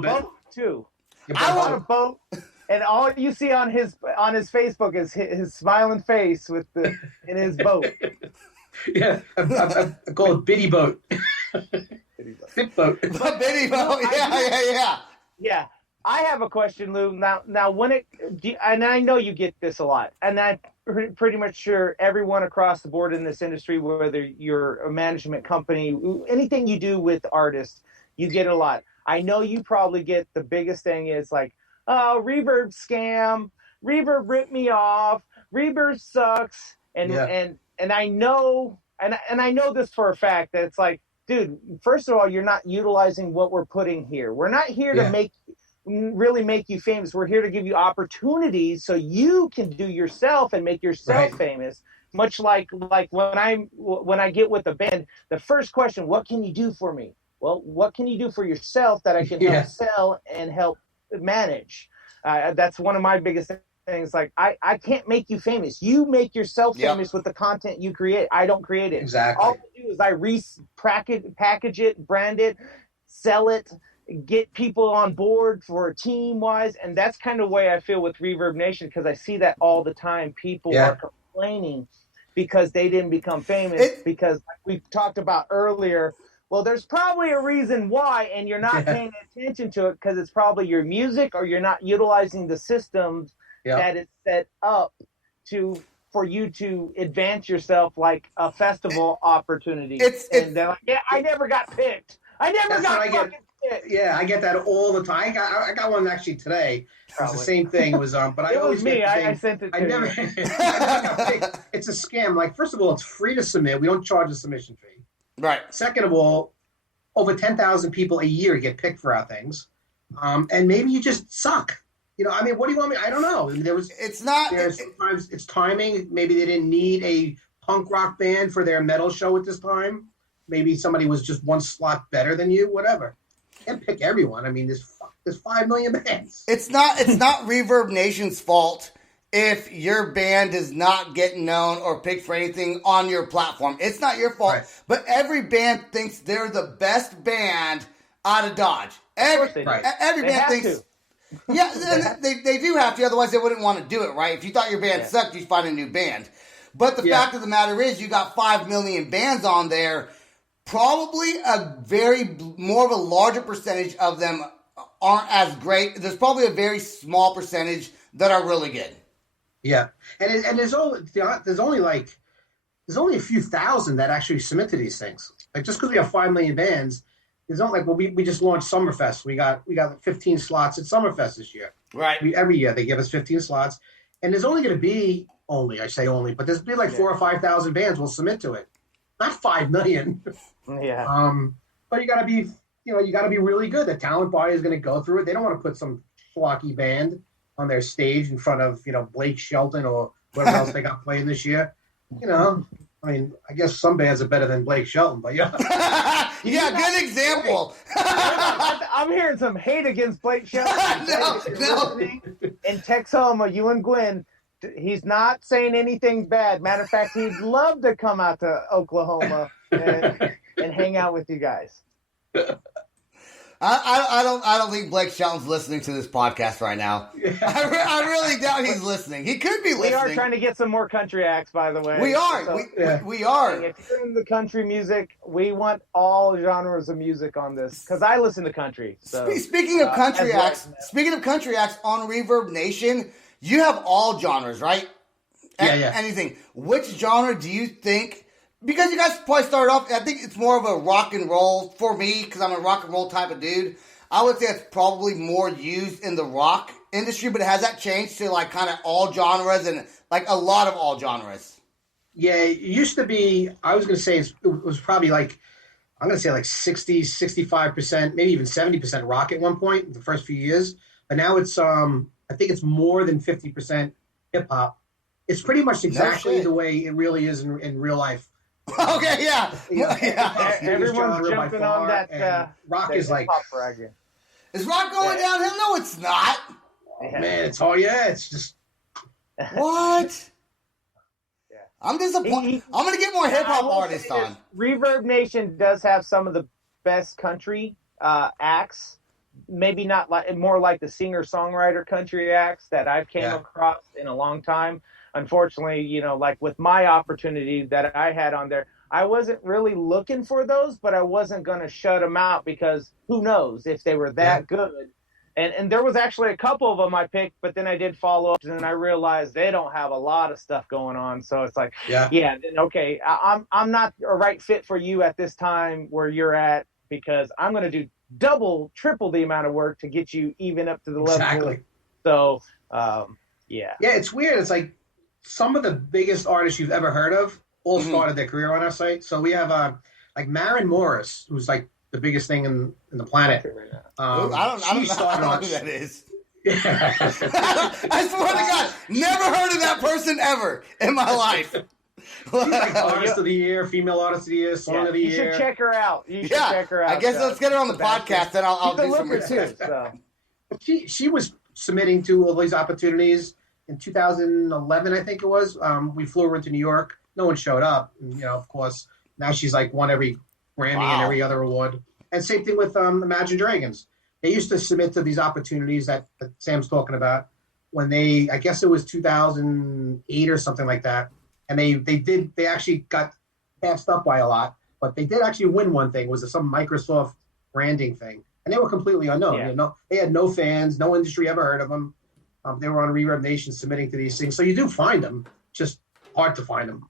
boat too. Yeah, I but- want a boat, and all you see on his Facebook is his smiling face in his boat. Yeah, I call it Biddy Boat. Fit Boat. Biddy boat. Yeah. Yeah, I have a question, Lou. Now, and I know you get this a lot, and I'm pretty much sure everyone across the board in this industry, whether you're a management company, anything you do with artists, you get a lot. I know you probably get the biggest thing is like, oh, Reverb scam, Reverb ripped me off, Reverb sucks, and I know, and I know this for a fact that it's like, dude, first of all, you're not utilizing what we're putting here. We're not here to really make you famous. We're here to give you opportunities so you can do yourself and make yourself famous. Much like when I get with a band, the first question, what can you do for me? Well, what can you do for yourself that I can help sell and help manage? That's one of my biggest things. Like, I can't make you famous. You make yourself famous with the content you create. I don't create it. Exactly. All I do is I package it, brand it, sell it, get people on board for team-wise. And that's kind of the way I feel with Reverb Nation, because I see that all the time. People are complaining because they didn't become famous because, like we talked about earlier, well, there's probably a reason why, and you're not paying attention to it because it's probably your music or you're not utilizing the systems that is set up for you to advance yourself like a festival opportunity. And they're like, I never got picked. I never got fucking picked. Yeah, I get that all the time. I got one actually today. It's the same thing. It was but I always me. get the same, I sent it to I never got picked. It's a scam. Like, first of all, it's free to submit. We don't charge a submission fee. Right. Second of all, over 10,000 people a year get picked for our things, and maybe you just suck. You know, I mean, what do you want me? I don't know. I mean, sometimes it's timing. Maybe they didn't need a punk rock band for their metal show at this time. Maybe somebody was just one slot better than you. Whatever. Can't pick everyone. I mean, there's 5 million bands. It's not Reverb Nation's fault if your band is not getting known or picked for anything on your platform. It's not your fault. Right. But every band thinks they're the best band out of Dodge. Every band thinks. Yeah, they do have to. Otherwise, they wouldn't want to do it, right? If you thought your band sucked, you'd find a new band. But the fact of the matter is, you got 5 million bands on there. Probably more of a larger percentage of them aren't as great. There's probably a very small percentage that are really good. Yeah, and there's only a few thousand that actually submit to these things. Like, just because we have 5 million bands, there's only we just launched Summerfest. We got 15 slots at Summerfest this year. Right. Every year they give us 15 slots, and there's only going to be but there's be like 4,000 or 5,000 bands will submit to it, not 5 million. Yeah. But you got to be really good. The talent body is going to go through it. They don't want to put some schlocky band on their stage in front of, Blake Shelton or whoever else they got playing this year. I mean, I guess some bands are better than Blake Shelton, but yeah. Yeah, good example. I'm hearing some hate against Blake Shelton. No. In Texoma, you and Gwen, he's not saying anything bad. Matter of fact, he'd love to come out to Oklahoma and hang out with you guys. I don't think Blake Shelton's listening to this podcast right now. I really doubt he's listening. He could be listening. We are trying to get some more country acts, by the way. We are. So, we are. If you're in the country music, we want all genres of music on this because I listen to country. So, speaking of country acts on Reverb Nation, you have all genres, right? Yeah. Anything. Which genre do you think? Because you guys probably started off, I think it's more of a rock and roll for me, because I'm a rock and roll type of dude. I would say it's probably more used in the rock industry, but has that changed to like kind of all genres and like a lot of all genres? Yeah, it used to be, I was going to say it was probably like, I'm going to say like 60, 65%, maybe even 70% rock at one point, the first few years. But now it's, I think it's more than 50% hip hop. It's pretty much exactly the way it really is in real life. Okay, yeah. Everyone's jumping on that. Rock is like. Is rock going downhill? No, it's not. Oh, man, it's all, it's just. What? I'm disappointed. I'm going to get more hip hop artists on. Reverb Nation does have some of the best country acts, maybe not like, more like the singer-songwriter country acts that I've came across in a long time. Unfortunately, you know, like with my opportunity that I had on there, I wasn't really looking for those, but I wasn't going to shut them out because who knows if they were that good. And there was actually a couple of them I picked, but then I did follow up, and then I realized they don't have a lot of stuff going on. So it's like, okay, I'm not a right fit for you at this time where you're at, because I'm going to do double, triple the amount of work to get you even up to the level. Exactly. So, Yeah, it's weird. It's like some of the biggest artists you've ever heard of all started their career on our site. So we have like Maren Morris, who's like the biggest thing in the planet. I don't know who that is. Yeah. I swear to God, never heard of that person ever in my life. She's like Artist of the Year, Female Artist of the Year, Song of the Year. You should check her out. Check her out. I guess let's get her on the podcast, and I'll do some research. So. She was submitting to all these opportunities in 2011, I think it was. We flew her into New York. No one showed up. And, you know, of course, now she's like won every Grammy and every other award. And same thing with Imagine Dragons. They used to submit to these opportunities that Sam's talking about when I guess it was 2008 or something like that. And they actually got passed up by a lot, but they did actually win one thing. It was some Microsoft branding thing. And they were completely unknown. Yeah. You know, they had no fans, no industry ever heard of them. They were on Reverb Nation submitting to these things. So you do find them, just hard to find them.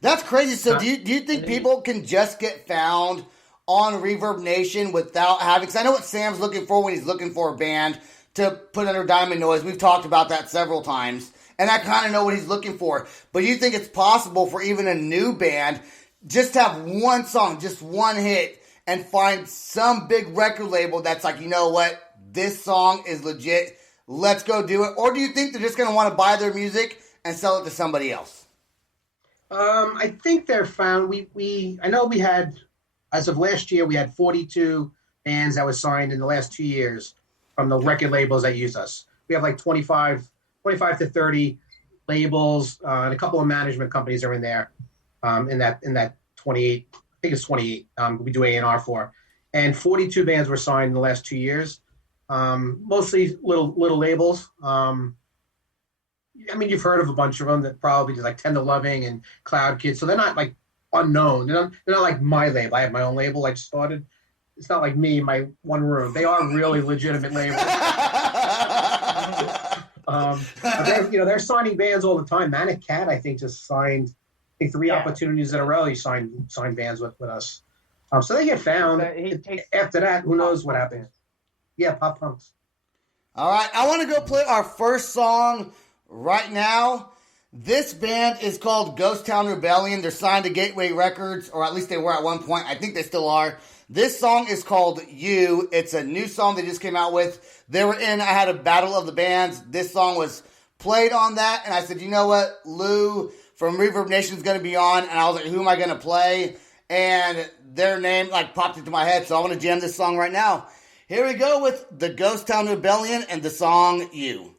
That's crazy. So do you think people can just get found on Reverb Nation without having, because I know what Sam's looking for when he's looking for a band to put under Diamond Noise. We've talked about that several times, and I kind of know what he's looking for. But you think it's possible for even a new band just to have one song, just one hit, and find some big record label that's like, you know what, this song is legit, let's go do it? Or do you think they're just going to want to buy their music and sell it to somebody else? I think they're found. I know we had, as of last year, we had 42 bands that were signed in the last 2 years from the record labels that use us. We have like 25 to 30 labels, and a couple of management companies are in there. In that 28, I think it's 28. We do A&R for, and 42 bands were signed in the last 2 years. Mostly little labels. I mean, you've heard of a bunch of them that probably do, like Tender Loving and Cloud Kids. So they're not like unknown. They're not like my label. I have my own label. I started. It's not like me, my one room. They are really legitimate labels. They're signing bands all the time. Manic Cat, I think, just signed 3 opportunities in a row. He signed bands with us. So they get found. After that, who knows what happens? Yeah, pop punks. All right, I want to go play our first song right now. This band is called Ghost Town Rebellion. They're signed to Gateway Records, or at least they were at one point. I think they still are. This song is called You. It's a new song they just came out with. They were in, I had a battle of the bands. This song was played on that, and I said, you know what, Lou from Reverb Nation is going to be on, and I was like, who am I going to play? And their name like popped into my head, so I want to jam this song right now. Here we go with the Ghost Town Rebellion and the song You.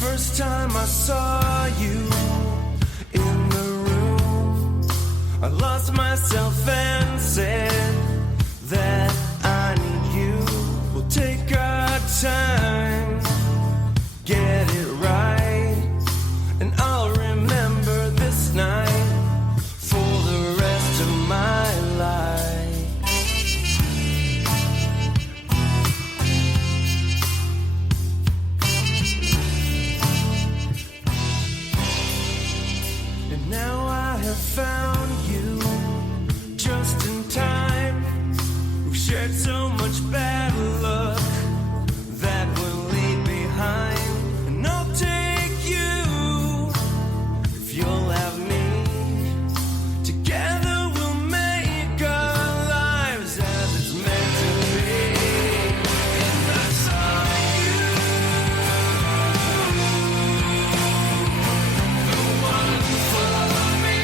First time I saw you in the room, I lost myself and said that I need you. We'll take our time, get it right, and I'll remember this night for the rest of my life. Now I have found you just in time. We've shared so much bad luck that we'll leave behind. And I'll take you if you'll have me. Together we'll make our lives as it's meant to be. And I saw you, the one for me.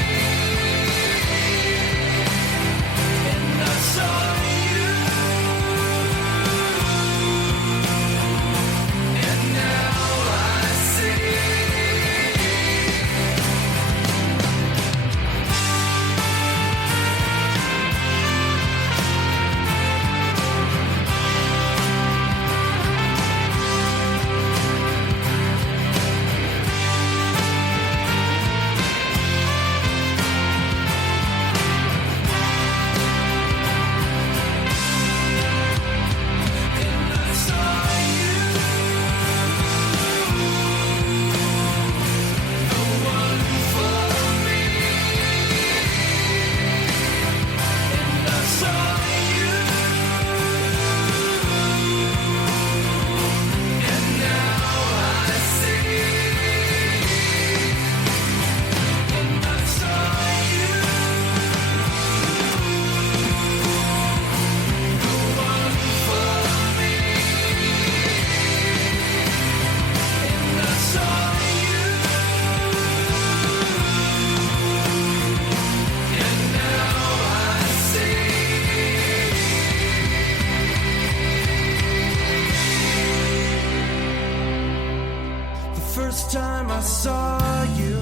I saw you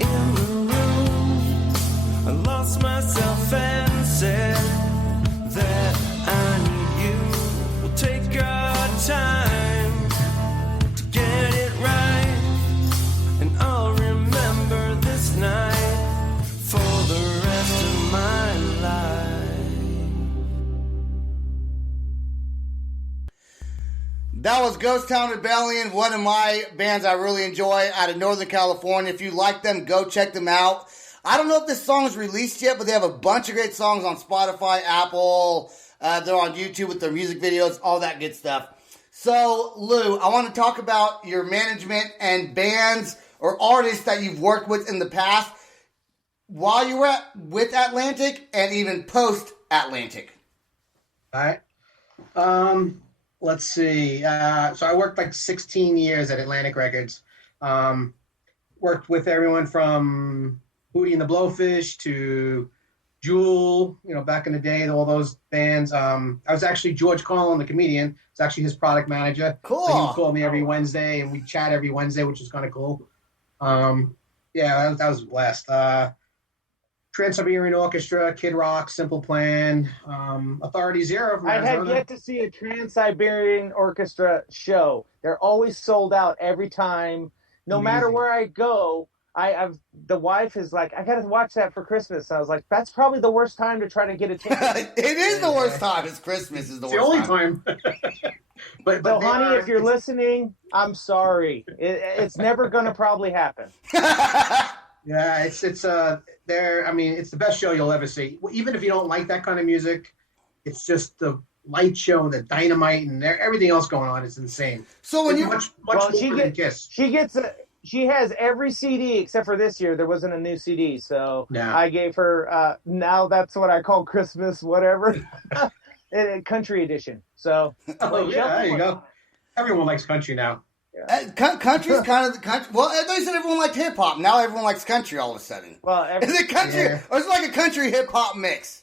in the room, I lost myself and said that I need you. We'll take our time to get it right, and I'll remember this night for the rest of my life. That was Ghost Town Rebellion, one of my bands I really enjoy out of Northern California. If you like them, go check them out. I don't know if this song is released yet, but they have a bunch of great songs on Spotify, Apple. They're on YouTube with their music videos, all that good stuff. So, Lou, I want to talk about your management and bands or artists that you've worked with in the past while you were with Atlantic and even post-Atlantic. All right. Let's see. So I worked like 16 years at Atlantic Records. Worked with everyone from Hootie and the Blowfish to Jewel, back in the day, all those bands. I was actually George Carlin, the comedian. It's actually his product manager. Cool. So he would call me every Wednesday, and we chat every Wednesday, which is kind of cool. Yeah, that was a blast. Trans-Siberian Orchestra, Kid Rock, Simple Plan, Authority Zero. I have yet to see a Trans-Siberian Orchestra show. They're always sold out every time. No matter where I go, the wife is like, I got to watch that for Christmas. I was like, that's probably the worst time to try to get a ticket. It is the worst time. It's Christmas is the worst only time. but so, honey, if you're listening, I'm sorry. It's never going to probably happen. Yeah, it's there. I mean, it's the best show you'll ever see. Even if you don't like that kind of music, it's just the light show and the dynamite and everything else going on is insane. So when much more than Kiss. She has every CD except for this year. There wasn't a new CD, so I gave her. Now that's what I call Christmas, whatever, country edition. So there you go. Everyone likes country now. Country's kind of the country. Well, they said everyone liked hip hop. Now everyone likes country all of a sudden. Well, is it country or is it like a country hip hop mix?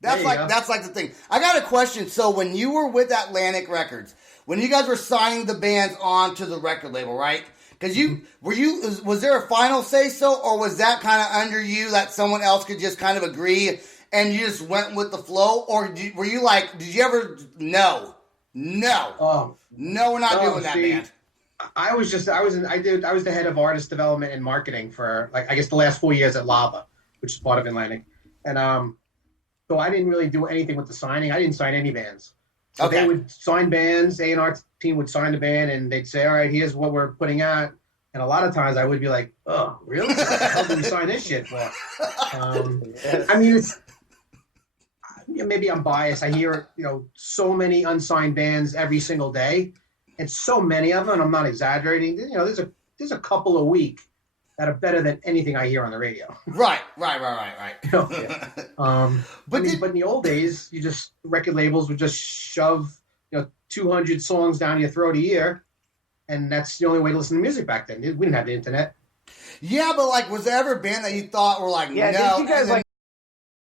That's like the thing. I got a question. So when you were with Atlantic Records, when you guys were signing the bands onto the record label, right? Because was there a final say so, or was that kind of under you that someone else could just kind of agree and you just went with the flow, or were you like, did you ever no, we're not doing that, man. I was the head of artist development and marketing for I guess the last 4 years at Lava, which is part of Atlantic. And so I didn't really do anything with the signing. I didn't sign any bands. So they would sign bands, A&R team would sign the band, and they'd say, all right, here's what we're putting out. And a lot of times I would be like, oh, really? How did we sign this shit for? I mean, it's maybe I'm biased. I hear, so many unsigned bands every single day. And so many of them, and I'm not exaggerating. There's a couple a week that are better than anything I hear on the radio. Right. But in the old days, record labels would just shove 200 songs down your throat a year, and that's the only way to listen to music back then. We didn't have the internet. Yeah, but was there ever a band that you thought were like, no? Did you guys